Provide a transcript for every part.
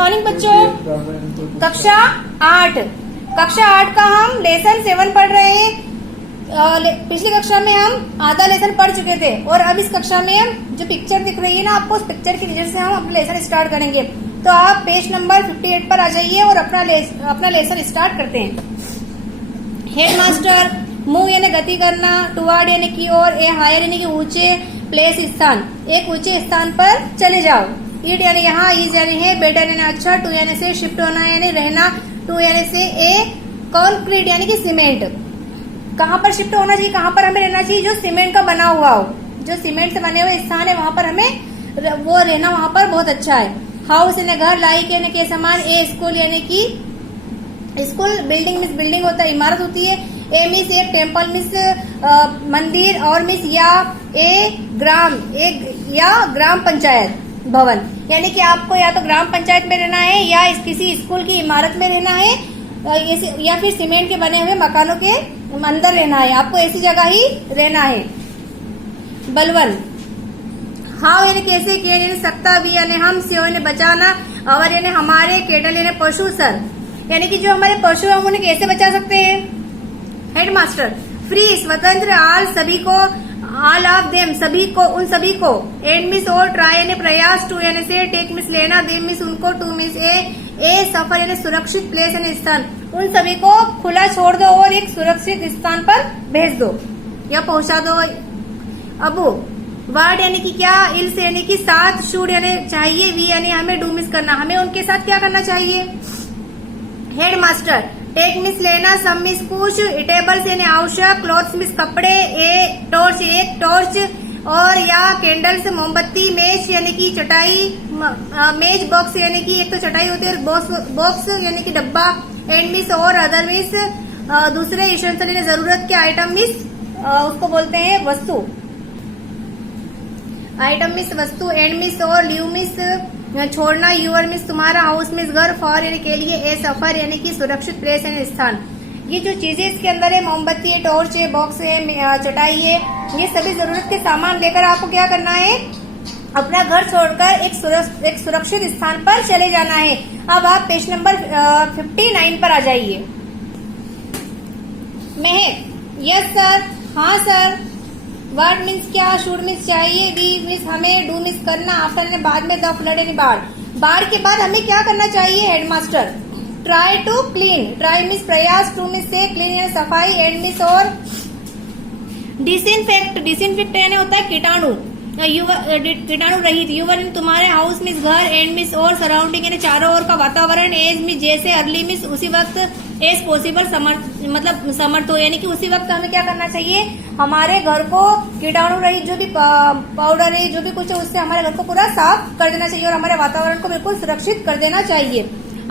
Morning बच्चों। कक्षा 8 का हम लेसन 7 पढ़ रहे हैं। पिछली कक्षा में हम आधा लेसन पढ़ चुके थे और अब इस कक्षा में हम जो पिक्चर दिख रही है ना आपको, उस पिक्चर की वजह से हम अपना लेसन स्टार्ट करेंगे। तो आप पेज नंबर 58 पर आ जाइए और अपना लेसन स्टार्ट करते हैं। हेडमास्टर, मूव यानी गति करना, टुवर्ड यानी की ओर, ए हायर यानी कि ऊंचे, प्लेस स्थान, एक ऊंचे स्थान पर चले जाओ। ईट यानी यहाँ, इज यानी है, बेटर यानी अच्छा, टू यानी से, शिफ्ट होना यानी रहना, टू यानी से, ए कॉन्क्रीट यानी कि सीमेंट। कहाँ पर शिफ्ट होना चाहिए, कहाँ पर हमें रहना चाहिए? जो सीमेंट का बना हुआ हो, जो सीमेंट से बने हुए स्थान है वहां पर हमें वो रहना वहां पर बहुत अच्छा है। हाउस यानी घर, लाइक यानी के समान, ए स्कूल यानी कि स्कूल, बिल्डिंग मिस बिल्डिंग होता है, इमारत होती है। ए मिस एक टेम्पल मिस मंदिर, और मिस या ग्राम पंचायत भवन, यानी कि आपको या तो ग्राम पंचायत में रहना है या किसी स्कूल की इमारत में रहना है या फिर सीमेंट के बने हुए मकानों के अंदर रहना है। आपको ऐसी जगह ही रहना है। बलवन, हाउ यानी कैसे, के यानी सकता, भी यानी हम, से यानी बचाना, और यानी हमारे, केटल यानी पशु, सर यानी कि जो हमारे पशु हैं हम उन्हें कैसे बचा सकते हैं? हेडमास्टर, फ्री स्वतंत्र, ऑल सभी को, ऑल ऑफ देम सभी को, उन सभी को, एंड मिस और, ट्राई यानी प्रयास, टू यानी से, टेक मिस लेना, देम मिस उनको, टू मिस ए सफर यानी सुरक्षित, प्लेस यानी स्थान, उन सभी को खुला छोड़ दो और एक सुरक्षित स्थान पर भेज दो या पहुंचा दो। अबू, वर्ड यानी कि क्या, इल्स यानी कि साथ, शुड यानी चाहिए, वी यानी हमें, डू मिस करना, हमें उनके साथ क्या करना चाहिए? हेडमास्टर, टेक मिस लेना, सम मिस कुछ, इटेबल्स यानी आवश्यक, क्लॉथ्स मिस कपड़े, ए टॉर्च एक टॉर्च और या कैंडल्स मोमबत्ती, मेज यानी कि चटाई, मेज, बॉक्स यानी कि एक तो चटाई होती है और बॉक्स यानी कि डब्बा, एंड मिस और, अदर मिस दूसरे इसेंशियल यानी जरूरत के आइटम मिस उसको बोलते हैं वस्तु, आइटम मिस वस्तु, एंड मिस और, लीव मिस छोड़ना, यूर मिस तुम्हारा, हाउस मिस घर, फॉर यानी के लिए, ए सफर यानी कि सुरक्षित, प्लेस यानी स्थान। ये जो चीजें इसके अंदर है, मोमबत्ती है, टॉर्च है, बॉक्स है, चटाई है, ये सभी जरूरत के सामान लेकर आपको क्या करना है? अपना घर छोड़कर एक सुरक्षित स्थान पर चले जाना है। अब आप पेज नंबर 59 पर आ जाइए। महक, यस सर, हाँ सर। वर्ड मीन्स क्या, शुड मीन्स चाहिए, वी मीन्स हमें, डू मीन्स करना, आफ्टर ने बाद में, द फ्लड यानी बाढ़, बाढ़ के बाद हमें क्या करना चाहिए? Headmaster, try to clean, try means प्रयास, टू मीन्स से, क्लीन यानी सफाई, एंड मीन्स और, डिसइंफेक्ट यानी होता है कीटाणु, कीटाणु रहित, यूवर तुम्हारे, हाउस मिस घर, एंड मिस और, सराउंडिंग यानी चारों ओर का वातावरण, एज मिस जैसे, अर्ली मिस उसी वक्त, एज पॉसिबल समर्थ हो, यानी कि उसी वक्त हमें क्या करना चाहिए? हमारे घर को कीटाणु रहित जो भी पाउडर है, जो भी कुछ है, उससे हमारे घर को पूरा साफ कर देना चाहिए और हमारे वातावरण को बिल्कुल सुरक्षित कर देना चाहिए।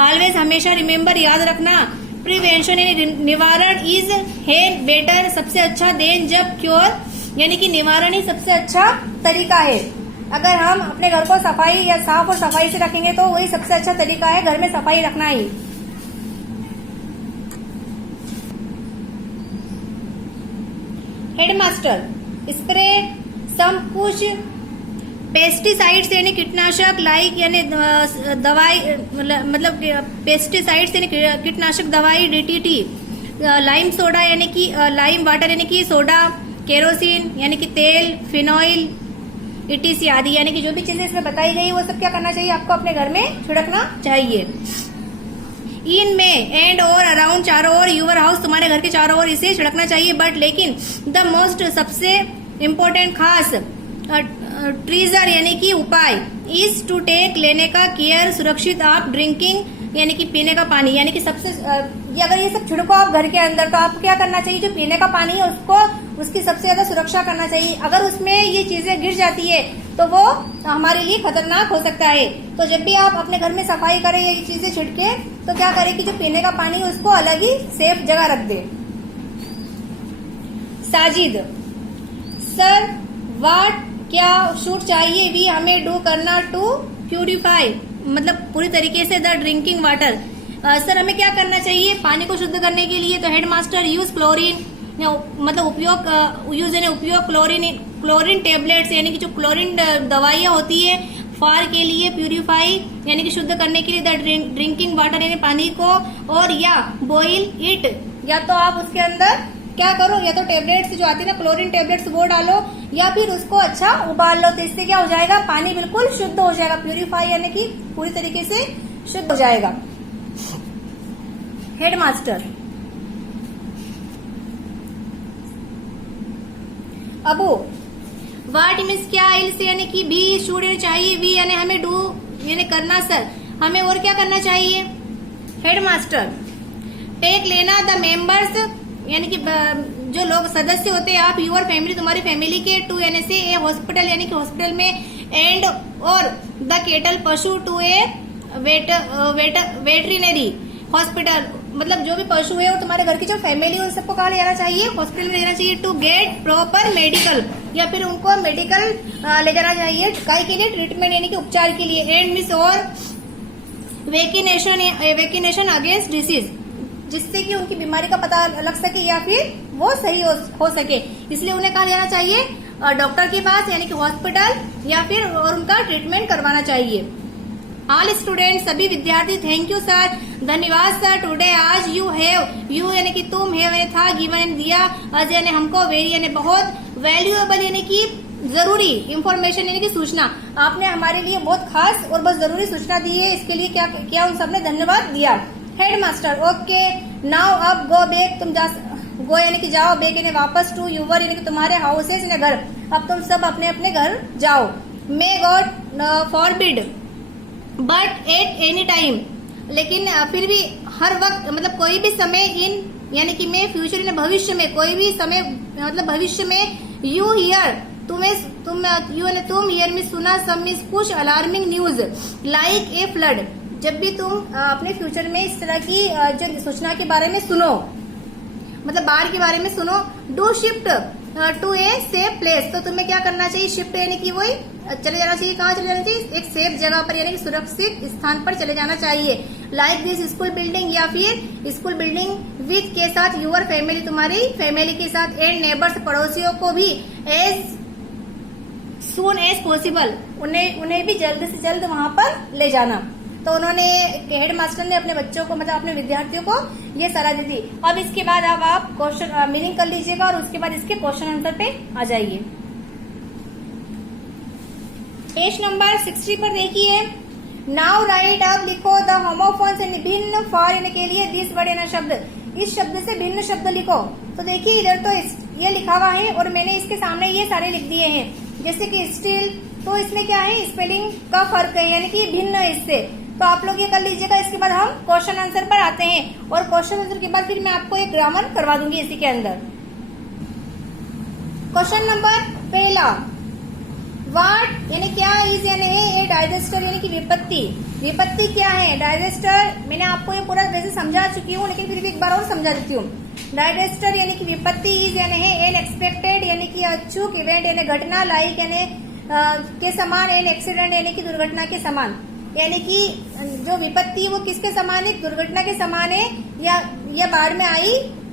ऑलवेज हमेशा, रिमेम्बर याद रखना, प्रिवेंशन यानी निवारण, इज है बेटर सबसे अच्छा, देन जब, क्योर यानी कि निवारण ही सबसे अच्छा तरीका है। अगर हम अपने घर को सफाई या साफ और सफाई से रखेंगे तो वही सबसे अच्छा तरीका है घर में सफाई रखना ही। हेडमास्टर, स्प्रे सम कुछ पेस्टिसाइड्स यानी कीटनाशक, लाइक यानी दवाई, मतलब पेस्टिसाइड्स यानी कीटनाशक दवाई, डीटीटी, लाइम सोडा यानी कि लाइम वाटर यानी कि सोडा, केरोसिन यानी कि तेल, फिनॉइल, इटीसी आदि, यानी कि जो भी चीजें इसमें बताई गई वो सब क्या करना चाहिए? आपको अपने घर में छिड़कना चाहिए। इन में, एंड और, अराउंड चारों ओर, यूर हाउस तुम्हारे घर के चारों ओर इसे छिड़कना चाहिए। बट लेकिन, द मोस्ट सबसे इम्पोर्टेंट खास, ट्रीजर यानी कि उपाय, इज टू टेक लेने का केयर, सुरक्षित आप, ड्रिंकिंग यानी कि पीने का पानी, यानी कि सबसे अगर ये सब छिड़को आप घर के अंदर तो आपको क्या करना चाहिए? जो पीने का पानी है उसकी सबसे ज्यादा सुरक्षा करना चाहिए। अगर उसमें ये चीजें गिर जाती है तो वो हमारे लिए खतरनाक हो सकता है। तो जब भी आप अपने घर में सफाई करें या ये चीजें छिड़के तो क्या करें कि जो पीने का पानी है उसको अलग ही सेफ जगह रख दे। साजिद, सर वाट क्या शूट चाहिए, वी हमें डू करना टू प्यूरिफाई, मतलब पूरी तरीके से द ड्रिंकिंग वाटर। सर हमें क्या करना चाहिए पानी को शुद्ध करने के लिए? तो हेडमास्टर, यूज क्लोरीन, मतलब उपयोग क्लोरीन टेबलेट्स यानी कि जो क्लोरीन दवाइयाँ होती है, फॉर के लिए, प्यूरिफाई यानी कि शुद्ध करने के लिए, द ड्रिंकिंग वाटर यानी पानी को, और या बॉइल इट, या तो आप उसके अंदर क्या करो, या तो टेबलेट्स जो आती है ना क्लोरीन टेबलेट्स वो डालो, या फिर उसको अच्छा उबाल लो। तो इससे क्या हो जाएगा, पानी बिल्कुल शुद्ध हो जाएगा, प्यूरिफाई यानी कि पूरी तरीके से शुद्ध हो जाएगा। हेडमास्टर अबू वाट मीन्स क्या, इल से यानी कि बी, शुड यानी चाहिए, वी यानी हमें, डू यानी करना, सर हमें और क्या करना चाहिए। हेडमास्टर टेक लेना, द मेंबर्स यानी कि जो लोग सदस्य होते हैं आप, यूर फैमिली तुम्हारी फैमिली के, टू यानी से ए हॉस्पिटल यानी कि हॉस्पिटल में, एंड और द केटल पशु, टू ए वेटरिनरी हॉस्पिटल, मतलब जो भी पशु है वो तुम्हारे घर की जो फैमिली है उन सबको कहा ले जाना चाहिए, हॉस्पिटल में जाना चाहिए। टू गेट प्रॉपर मेडिकल, या फिर उनको मेडिकल ले जाना चाहिए, काय के लिए, ट्रीटमेंट यानी कि उपचार के लिए। एंड मिस और वैक्सीनेशन अगेंस्ट डिसीज, जिससे कि उनकी बीमारी का पता लग सके या फिर वो सही हो सके, इसलिए उन्हें कहा जाना चाहिए डॉक्टर के पास यानी कि हॉस्पिटल, या फिर और उनका ट्रीटमेंट करवाना चाहिए। ऑल स्टूडेंट सभी विद्यार्थी, थैंक यू सर, धन्यवाद सर, टुडे आज यू हैव, यू यानी कि तुम, हैव यानी था, गिवन दिया, अज यानी हमको, वेरी यानी बहुत, वैल्यूएबल यानी कि जरूरी, इंफॉर्मेशन यानी कि सूचना, आपने हमारे लिए बहुत खास और बहुत जरूरी सूचना दी है, इसके लिए क्या उन सबने धन्यवाद दिया। हेडमास्टर ओके नाउ अब गो बैक, तुम गो यानी कि जाओ, बैक यानी वापस, टू यूवर यानी कि तुम्हारे हाउसेस यानी घर, अब तुम सब अपने अपने घर जाओ। May God forbid but at any time, लेकिन फिर भी हर वक्त, मतलब कोई भी समय, इन यानी कि मैं, फ्यूचर यानी भविष्य में, कोई भी समय मतलब भविष्य में, यू हियर तुम हियर में सुना, सब में कुछ alarming news like a flood, जब भी तुम अपने फ्यूचर में इस तरह की जो सूचना के बारे में सुनो, मतलब बाढ़ के बारे में सुनो। Do shift to a safe place, तो तुम्हें क्या करना चाहिए, शिफ्ट यानी कि वही चले जाना चाहिए, कहाँ चले जाना चाहिए, एक सेफ जगह पर यानी कि सुरक्षित स्थान पर चले जाना चाहिए। लाइक दिस स्कूल बिल्डिंग, या फिर स्कूल बिल्डिंग विथ के साथ, यूर फैमिली तुम्हारी फैमिली के साथ, एंड नेबर्स पड़ोसियों को भी, एज सून एज पॉसिबल उन्हें भी जल्द से जल्द वहां पर ले जाना। तो उन्होंने, हेडमास्टर ने अपने बच्चों को, मतलब अपने विद्यार्थियों को ये सलाह दी थी। अब इसके बाद अब आप क्वेश्चन मीनिंग कर लीजिएगा और उसके बाद इसके क्वेश्चन आंसर पे आ जाइए। पेज नंबर 60 पर देखिए, नाउ राइट, अब लिखो द होमोफोन्स यानी भिन्न, फॉर यानी के लिए, दिस वर्ड यानी शब्द, इस शब्द से भिन्न शब्द लिखो। तो देखिए इधर तो ये लिखा हुआ है और मैंने इसके सामने ये सारे लिख दिए हैं, जैसे कि स्टील, तो इसमें क्या है, स्पेलिंग का फर्क है यानी कि भिन्न है इससे, तो आप लोग ये कर लीजिएगा। इसके बाद हम क्वेश्चन आंसर पर आते हैं, और क्वेश्चन आंसर के बाद फिर मैं आपको एक ग्रामर करवा दूंगी इसी के अंदर। क्वेश्चन नंबर पहला, वाट यानी क्या, इज यानी है, ए डाइजेस्टर यानी कि विपत्ति, विपत्ति क्या है, डाइजेस्टर, मैंने आपको ये पूरा वैसे समझा चुकी हूँ, लेकिन फिर भी एक बार और समझा देती हूँ। डाइजेस्टर यानी कि विपत्ति, इज यानी है एन एक्सपेक्टेड यानी कि अचूक इवेंट यानी घटना, लाइक यानी के समान, एन एक्सीडेंट यानी कि दुर्घटना के समान, यानी कि जो विपत्ति है वो किसके समान है, दुर्घटना के समान है, या बाढ़ में आई,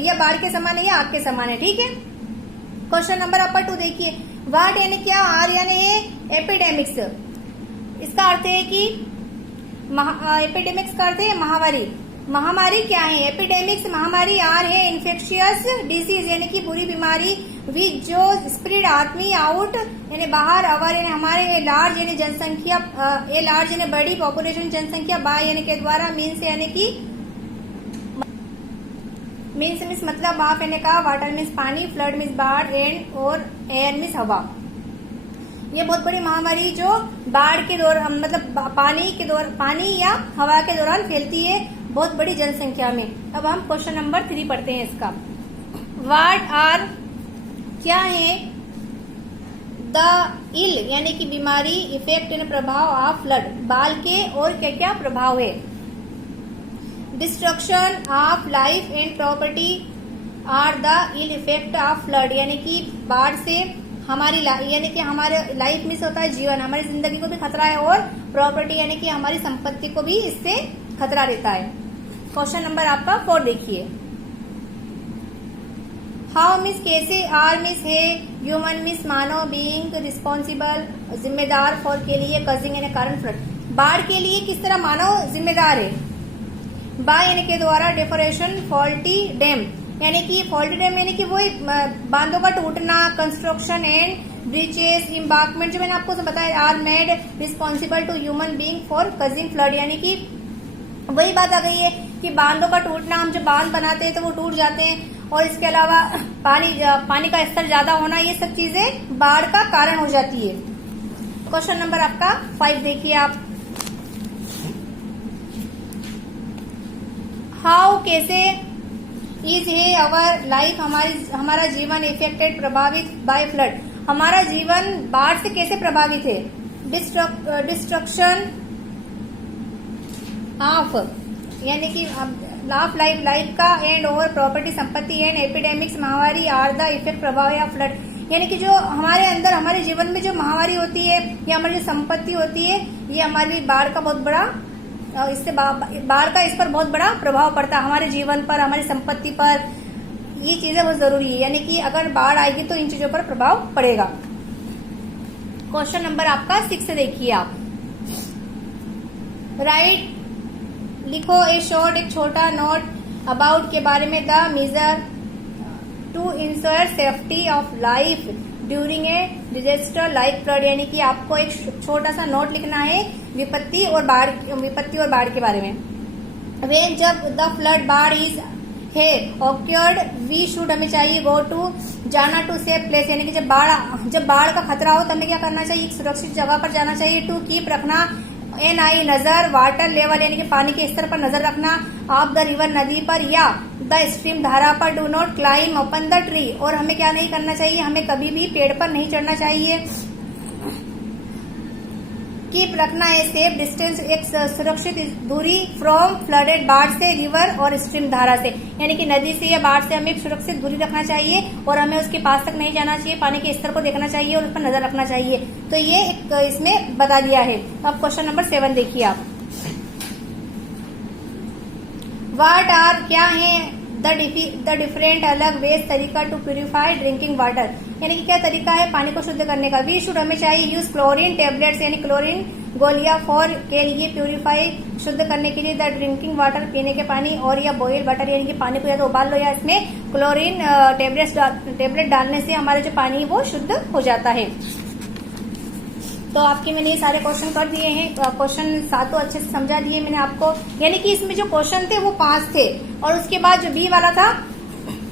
या बाढ़ के समान है, या आग के समान है, ठीक है। क्वेश्चन नंबर अपर 2 देखिए, वाट यानी क्या, आर यानी है एपिडेमिक्स, इसका अर्थ है कि एपिडेमिक्स का अर्थ है महामारी, महामारी क्या है, एपिडेमिक्स महामारी, आर है इन्फेक्शियस डिसीज यानी कि बुरी बीमारी, विच जो स्प्रेड आदमी, आउट यानी बाहर, अवर यानी हमारे, ए लार्ज यानी जनसंख्या, ए लार्ज यानी बड़ी पॉपुलेशन जनसंख्या, बाय यानी के द्वारा, मीन्स यानी कि मीन्स मतलब, बाफ यानी का, वाटर मीन्स पानी, फ्लड मीन्स बाढ़, एंड और एयर मीन्स हवा। ये बहुत बड़ी महामारी जो बाढ़ के दौरान, मतलब पानी या हवा के दौरान फैलती है बहुत बड़ी जनसंख्या में। अब हम क्वेश्चन नंबर 3 पढ़ते हैं इसका। वाट आर क्या है, द इल यानी कि बीमारी, इफेक्ट यानी प्रभाव, ऑफ फ्लड बाढ़ के, और क्या क्या प्रभाव है। Destruction of life and property are the ill effect of flood यानी कि बाढ़ से हमारी यानी कि हमारे लाइफ मिस होता है, जीवन, हमारी जिंदगी को भी खतरा है, और प्रॉपर्टी यानी कि हमारी संपत्ति को भी इससे खतरा रहता है। क्वेश्चन नंबर आपका 4 देखिए, हाउ मिस कैसे, आर मिस है, ह्यूमन मीन्स मानव, बीइंग रिस्पॉन्सिबल जिम्मेदार, फॉर के लिए, कजिंग यानी कारण, फ्लड बाढ़ के लिए किस तरह मानव जिम्मेदार है, बाय यानी के द्वारा, डेफोरेशन, फॉल्टी डैम यानी कि फॉल्टी डैम यानी कि वही बांधों का टूटना, कंस्ट्रक्शन एंड ब्रिचेस, इम्बार्कमेंट जो मैंने आपको बताया are made responsible to human being for causing flood यानी कि वही बात आ गई है कि बांधों का टूटना, हम जब बांध बनाते हैं तो वो टूट जाते हैं और इसके अलावा पानी का स्तर ज्यादा होना, ये सब चीजें बाढ़ का कारण हो जाती है। क्वेश्चन नंबर आपका 5 देखिए आप, हाउ कैसे इज है अवर लाइफ हमारा जीवन इफेक्टेड प्रभावित बाय फ्लड, हमारा जीवन बाढ़ से कैसे प्रभावित है, डिस्ट्रक्शन ऑफ यानी कि ऑफ लाइफ का एंड ओवर प्रॉपर्टी संपत्ति एंड एपिडेमिक्स महामारी आर द इफेक्ट प्रभाव या फ्लड यानी कि जो हमारे अंदर हमारे जीवन में जो महामारी होती है या हमारी जो संपत्ति होती है ये हमारी बाढ़ का बहुत बड़ा बाढ़ का इस पर बहुत बड़ा प्रभाव पड़ता है हमारे जीवन पर, हमारी संपत्ति पर, ये चीजें बहुत जरूरी है यानी कि अगर बाढ़ आएगी तो इन चीजों पर प्रभाव पड़ेगा। क्वेश्चन नंबर आपका 6 देखिए आप, राइट लिखो ए शॉर्ट एक छोटा नोट अबाउट के बारे में, the measure to ensure safety of life during a disaster like flood यानी कि आपको एक छोटा सा नोट लिखना है विपत्ति और बाढ़ के बारे में। वेन जब द फ्लड बाढ़ इज है ऑक्योर्ड वी शुड हमें चाहिए गो टू जाना टू सेफ प्लेस यानी कि जब बाढ़ का खतरा हो तो हमें क्या करना चाहिए, एक सुरक्षित जगह पर जाना चाहिए। टू कीप रखना NI नजर, वाटर लेवल यानी कि पानी के स्तर पर नजर रखना, ऑफ द रिवर नदी पर या द स्ट्रीम धारा पर। Do not climb upon the tree और हमें क्या नहीं करना चाहिए, हमें कभी भी पेड़ पर नहीं चढ़ना चाहिए। कीप रखना है सेफ डिस्टेंस एक सुरक्षित दूरी फ्रॉम फ्लडेड बाढ़ से, रिवर और स्ट्रीम धारा से यानी कि नदी से या बाढ़ से हमें एक सुरक्षित दूरी रखना चाहिए और हमें उसके पास तक नहीं जाना चाहिए, पानी के स्तर को देखना चाहिए और उस पर नजर रखना चाहिए। तो ये एक इसमें बता दिया है। अब क्वेश्चन नंबर 7 देखिए आप, व्हाट आर क्या है द डिफरेंट अलग वेज तरीका टू प्यूरिफाई ड्रिंकिंग वाटर यानी कि क्या तरीका है पानी को शुद्ध करने का। वी शुड हमें चाहिए यूज क्लोरीन टेबलेट्स यानी क्लोरीन गोलियां फॉर के लिए प्यूरिफाई शुद्ध करने के लिए द ड्रिंकिंग वाटर पीने के पानी, और या बॉइल वाटर यानी कि पानी को या तो उबाल लो या इसमें क्लोरीन टेबलेट डालने से हमारा जो पानी वो शुद्ध हो जाता है। तो आपके मैंने ये सारे क्वेश्चन कर दिए हैं, क्वेश्चन 7 अच्छे से समझा दिए मैंने आपको यानी कि इसमें जो क्वेश्चन थे वो 5 थे और उसके बाद जो बी वाला था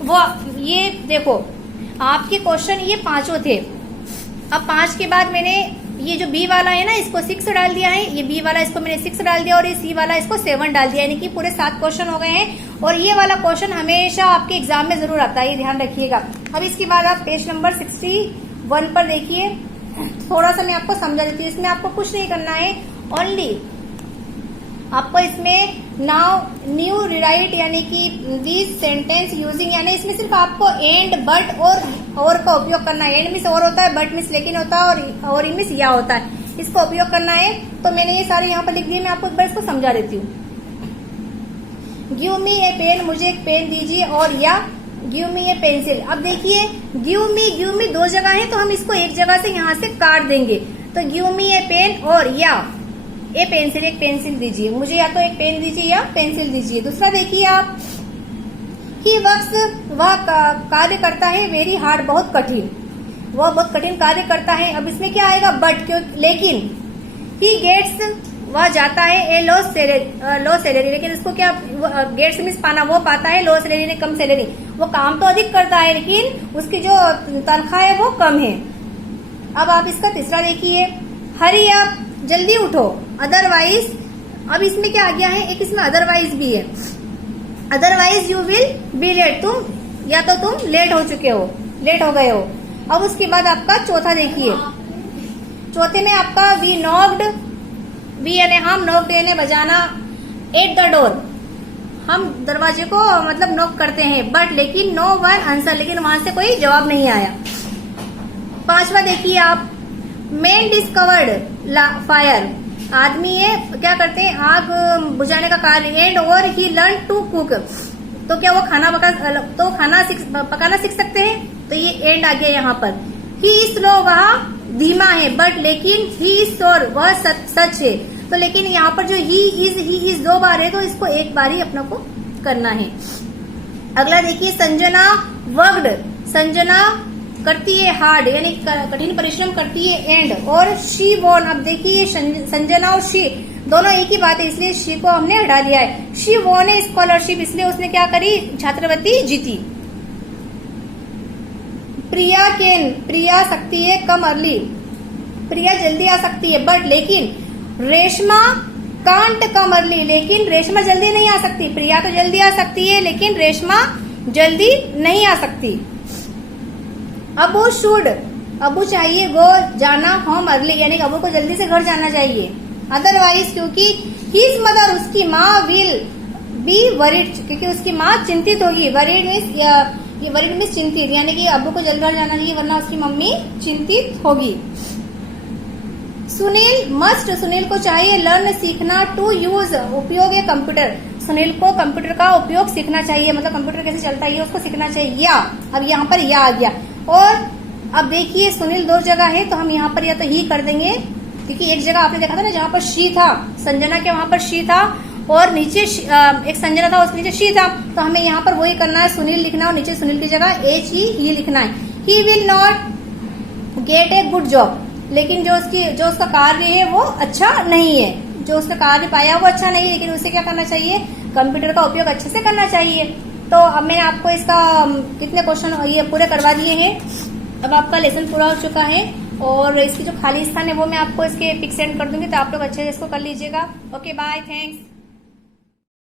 वो ये देखो आपके क्वेश्चन ये 5 थे। अब 5 के बाद मैंने ये जो बी वाला है ना इसको 6 डाल दिया है, ये बी वाला इसको मैंने 6 डाल दिया और ये सी वाला इसको 7 डाल दिया यानी कि पूरे 7 क्वेश्चन हो गए हैं। और ये वाला क्वेश्चन हमेशा आपके एग्जाम में जरूर आता है, ये ध्यान रखिएगा। अब इसके बाद आप पेज नंबर 61 पर देखिए, थोड़ा सा मैं आपको समझा देती हूँ। इसमें आपको कुछ नहीं करना है, ओनली आपको इसमें नाउ न्यू रिराइट यानी कि दिस सेंटेंस यूजिंग यानी इसमें सिर्फ आपको एंड बट और का उपयोग करना है। एंड मीन्स और होता है, बट मीन्स लेकिन होता है और मीन्स या होता है, इसका उपयोग करना है। तो मैंने ये सारे यहाँ पर लिख दिए, मैं आपको एक बार इसको समझा देती हूँ। गिव मी ए पेन, मुझे एक पेन दीजिए, और या गिव मी ए पेंसिल। अब देखिए गिव मी 2 जगह है तो हम इसको एक जगह से यहाँ से काट देंगे। तो गिव मी ए पेन और या ए पेंसिल, एक पेंसिल दीजिए मुझे, या तो एक पेन दीजिए या पेंसिल दीजिए। दूसरा देखिए आप, ही वर्क्स वह कार्य करता है, वेरी हार्ड बहुत कठिन, वह बहुत कठिन कार्य करता है। अब इसमें क्या आएगा, बट क्यों, लेकिन ही गेट्स वह जाता है, ए लो सैलरी लेकिन इसको क्या गेट्स मीन्स पाना, वो पाता है, लो सैलरी ने कम सैलरी, वो काम तो अधिक करता है लेकिन उसकी जो तनख्वाह है वो कम है। अब आप इसका तीसरा देखिए, हरी अप जल्दी उठो, अदरवाइज। अब इसमें क्या आ गया है, एक इसमें अदरवाइज भी है, otherwise you will be late, तुम या तो तुम लेट हो गए हो। अब उसके बाद आपका चौथा देखिए, चौथे में आपका वी नॉक्ड, वी यानी हम, नॉक्ड यानी बजाना, एट द डोर हम दरवाजे को मतलब नॉक करते हैं, बट लेकिन नो वन आंसर, लेकिन वहां से कोई जवाब नहीं आया। पांचवा देखिए आप, मैन डिस्कवर्ड फायर, आदमी ये क्या करते हैं आग बुझाने का कार्य, एंड और ही लर्न टू कुक, तो क्या वो खाना पकाना सीख सकते हैं, तो ये एंड आ गया यहाँ पर। ही इज स्लो, वह धीमा है, बट लेकिन ही इज श्योर, वह सच है। तो लेकिन यहाँ पर जो ही इज 2 बार है, तो इसको 1 बार ही अपने को करना है। अगला देखिए, संजना वर्कड, संजना करती है हार्ड, यानी कठिन परिश्रम करती है, एंड, और शी वॉन। अब देखिए संजना और शी दोनों एक ही बात है, इसलिए शी को हमने हटा दिया है। शी वॉन ए स्कॉलरशिप, इसलिए उसने क्या करी, छात्रवृत्ति जीती। प्रिया कैन, प्रिया सकती है कम अर्ली, प्रिया जल्दी आ सकती है, बट लेकिन रेशमा कांट कम अर्ली, लेकिन रेशमा जल्दी नहीं आ सकती। प्रिया तो जल्दी आ सकती है, लेकिन रेशमा जल्दी नहीं आ सकती। अबू शुड, अबू चाहिए गो जाना होम अर्ली, यानी अबू को जल्दी से घर जाना चाहिए। अदरवाइज, क्योंकि हिज मदर, उसकी माँ, विल बी वरीड, क्योंकि उसकी माँ चिंतित होगी। वरीड मीन्स चिंतित, यानी कि अबू को जल्दी घर जाना चाहिए, वरना उसकी मम्मी चिंतित होगी। सुनील मस्ट, सुनील को चाहिए लर्न सीखना, टू यूज उपयोग है कंप्यूटर, सुनील को कंप्यूटर का उपयोग सीखना चाहिए, मतलब कंप्यूटर कैसे चलता है उसको सीखना चाहिए। या अब यहाँ पर या आ गया, और अब देखिए सुनील 2 जगह है, तो हम यहाँ पर या तो ही कर देंगे, क्योंकि एक जगह आपने देखा था ना जहाँ पर शी था, संजना के वहां पर शी था, और नीचे एक संजना था, उसके नीचे शी था, तो हमें यहाँ पर वही करना है, सुनील लिखना है, और नीचे सुनील की जगह ही लिखना है। He will not gate a good job, लेकिन जो उसका कार्य है वो अच्छा नहीं है, जो उसने कार्य पाया वो अच्छा नहीं है, लेकिन उसे क्या करना चाहिए, कंप्यूटर का उपयोग अच्छे से करना चाहिए। तो अब मैंने आपको इसका कितने क्वेश्चन ये पूरे करवा दिए हैं। अब आपका लेसन पूरा हो चुका है, और इसकी जो खाली स्थान है वो मैं आपको इसके पिक सेंड कर दूंगी, तो आप लोग अच्छे से इसको कर लीजिएगा। Okay, bye, thanks.